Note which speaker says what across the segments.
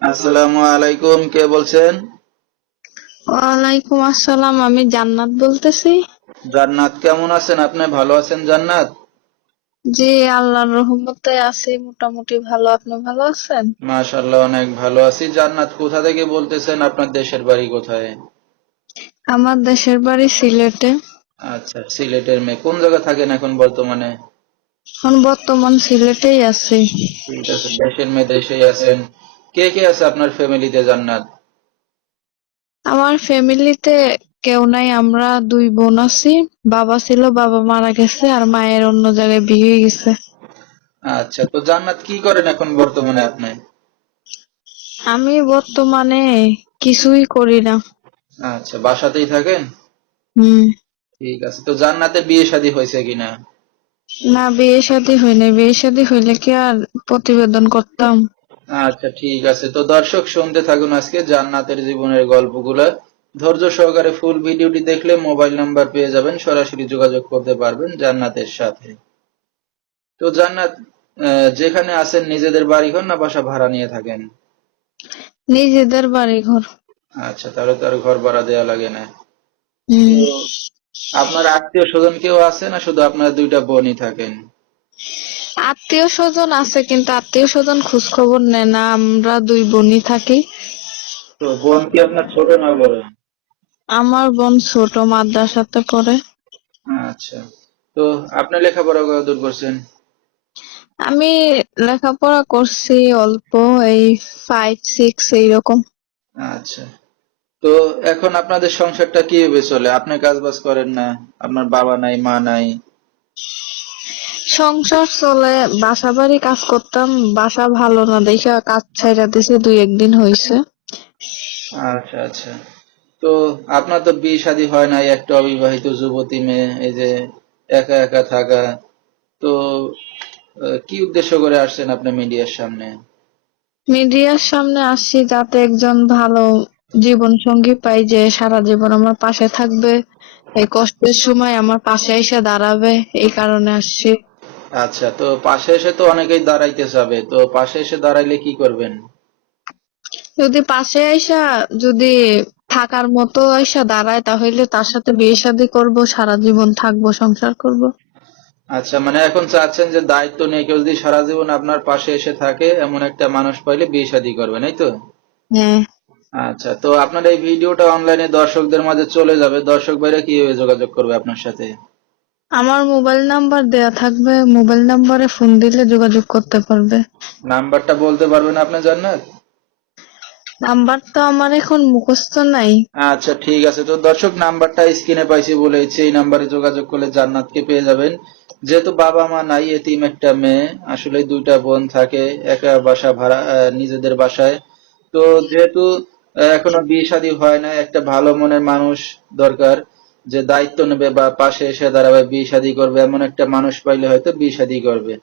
Speaker 1: আসসালামু আলাইকুম কে বলছেন?
Speaker 2: ওয়ালাইকুম আসসালাম আমি জান্নাত বলতেছি।
Speaker 1: জান্নাত কেমন আছেন? আপনি ভালো আছেন জান্নাত?
Speaker 2: জি আল্লাহর রহমতে আছি মোটামুটি ভালো। আপনি ভালো আছেন?
Speaker 1: মাশাআল্লাহ অনেক ভালো আছি। জান্নাত কোথা থেকে বলতেছেন? আপনার দেশের বাড়ি কোথায়?
Speaker 2: আমার দেশের বাড়ি সিলেটে।
Speaker 1: আচ্ছা সিলেটের মেয়ে। কোন জায়গা থাকেন এখন বর্তমানে?
Speaker 2: এখন বর্তমান সিলেটেই আছি।
Speaker 1: ঠিক আছে দেশের মেয়ে দেশেই আছেন। কে কে আছে আপনার ফ্যামিলিতে জান্নাত?
Speaker 2: আমার ফ্যামিলিতে কেউ নাই আমরা দুই বোন আছি। বাবা ছিল বাবা মারা গেছে আর মায়ের অন্য জায়গায় বিয়ে হয়ে গেছে।
Speaker 1: আচ্ছা তো জান্নাত কি করেন এখন বর্তমানে আপনি?
Speaker 2: আমি বর্তমানে কিছুই করি না।
Speaker 1: আচ্ছা বাসাতেই থাকেন?
Speaker 2: হুম।
Speaker 1: ঠিক আছে তো জান্নাতে বিয়ে শাদী হয়েছে কিনা?
Speaker 2: না বিয়ে শাদী হয়নি। বিয়ে শাদী হইলে কি আর প্রতিবেদন করতাম?
Speaker 1: আচ্ছা ঠিক আছে। তো দর্শক শুনতে থাকুন আজকে জান্নাতের জীবনের গল্পগুলো। ধৈর্য সহকারে ফুল ভিডিওটি দেখলে মোবাইল নাম্বার পেয়ে যাবেন সরাসরি যোগাযোগ করতে পারবেন জান্নাতের সাথে। তো জান্নাত যেখানে আছেন নিজেদের বাড়ি ঘর না বাসা ভাড়া নিয়ে থাকেন?
Speaker 2: নিজেদের বাড়ি ঘর
Speaker 1: আচ্ছা তাহলে তো আর ঘর ভাড়া দেওয়া লাগে না। আপনার আত্মীয় স্বজন কেউ আছে না শুধু আপনার দুইটা বোনই থাকেন?
Speaker 2: আত্মীয় স্বজন আছে কিন্তু আত্মীয় স্বজন খোঁজ খবর নেয় না। আমরা দুই বোনই থাকি।
Speaker 1: তো বোন কি আপনার ছোট না বড়?
Speaker 2: আমার বোন ছোট মাদ্রাসাতে পড়ে।
Speaker 1: আচ্ছা। তো আপনি লেখাপড়া কতদূর করছেন?
Speaker 2: আমি লেখাপড়া করছি অল্প এই ফাইভ সিক্স এইরকম।
Speaker 1: আচ্ছা। তো এখন আপনাদের সংসারটা কীভাবে চলে? আপনি কাজ বাজ করেন না? আপনার বাবা নাই মা নাই?
Speaker 2: সংসার চলে বাসা বাড়ি কাজ করতাম বাসা ভালো না দেখে কাজ ছাইরা দিছে দুই একদিন হইছে।
Speaker 1: আচ্ছা আচ্ছা। তো আপনার তো বিয়ে শাদী হয় নাই একটা অবিবাহিত যুবতী মেয়ে এই যে একা একা থাকা। তো কি উদ্দেশ্য করে আসছেন আপনি মিডিয়ার সামনে?
Speaker 2: মিডিয়ার সামনে আসছি যাতে একজন ভালো জীবন সঙ্গী পাই যে সারা জীবন আমার পাশে থাকবে এই কষ্টের সময় আমার পাশে এসে দাঁড়াবে এই কারণে আসছি।
Speaker 1: আচ্ছা তো পাশে এসে তো অনেকেই দাঁড়াইতে যাবে তো পাশে এসে দাঁড়াইলে কি করবেন?
Speaker 2: যদি পাশে আইসা যদি থাকার মতো আইসা দাঁড়ায় তাহলে তার সাথে বিয়ে শাদী করব সারা জীবন থাকব সংসার করব।
Speaker 1: আচ্ছা মানে এখন চাচ্ছেন যে দায়িত্ব নিয়ে কেউ যদি সারা জীবন আপনার পাশে এসে থাকে এমন একটা মানুষ পাইলে বিয়ে শাদী করবেন এই তো?
Speaker 2: হ্যাঁ।
Speaker 1: আচ্ছা তো আপনার এই ভিডিওটা অনলাইনে দর্শকদের মাঝে চলে যাবে দর্শক ভাইরা কীভাবে যোগাযোগ করবে আপনার সাথে?
Speaker 2: আমার মোবাইল নাম্বার দেয়া থাকবে মোবাইল নাম্বারে ফোন দিলে যোগাযোগ করতে পারবে।
Speaker 1: নাম্বারটা বলতে পারবেন আপনি জান্নাত
Speaker 2: নাম্বার তো আমার এখন মুখস্থ নাই।
Speaker 1: আচ্ছা ঠিক আছে। তো দর্শক নাম্বারটা স্ক্রিনে পাইছি বলেছি এই নাম্বারে যোগাযোগ করলে জান্নাতকে পেয়ে যাবেন। যেহেতু বাবা মা নাই এতিম একটা মেয়ে আসলে দুইটা বোন থাকে একা বাসা ভাড়া নিজেদের বাসায়। তো যেহেতু এখনও বিয়ে শাদী হয় না একটা ভালো মনের মানুষ দরকার। যে দায়িত্ব নেবে বা পাশে এসে দাঁড়াবে বিয়ে শাদী করবে এমন একটা মানুষ পাইলে হয়তো বিয়ে শাদী করবে।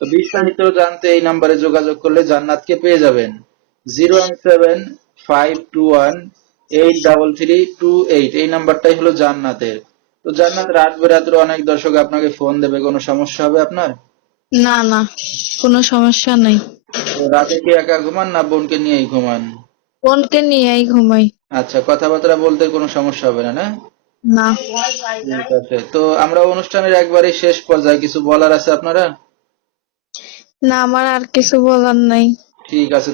Speaker 1: তো বিস্তারিত জানতে এই নাম্বারে যোগাযোগ করলে জান্নাতকে পেয়ে যাবেন। Zero one seven five two one eight double three two eight. এই নাম্বারটাই হলো জান্নাতের। তো জান্নাত রাত বেরাত্রে অনেক দর্শক আপনাকে ফোন দেবে কোনো সমস্যা হবে আপনার?
Speaker 2: না না কোনো সমস্যা নাই।
Speaker 1: রাতে কি একা ঘুমান না বোনকে নিয়েই ঘুমান?
Speaker 2: বোনকে নিয়েই ঘুমাই।
Speaker 1: আচ্ছা কথাবার্তা বলতে কোনো সমস্যা হবে না না?
Speaker 2: না।
Speaker 1: ঠিক আছে তো আমরা অনুষ্ঠানের একবারে শেষ পর্যায়ে কিছু বলার আছে আপনারা?
Speaker 2: না আমার আর কিছু বলার নাই।
Speaker 1: ঠিক আছে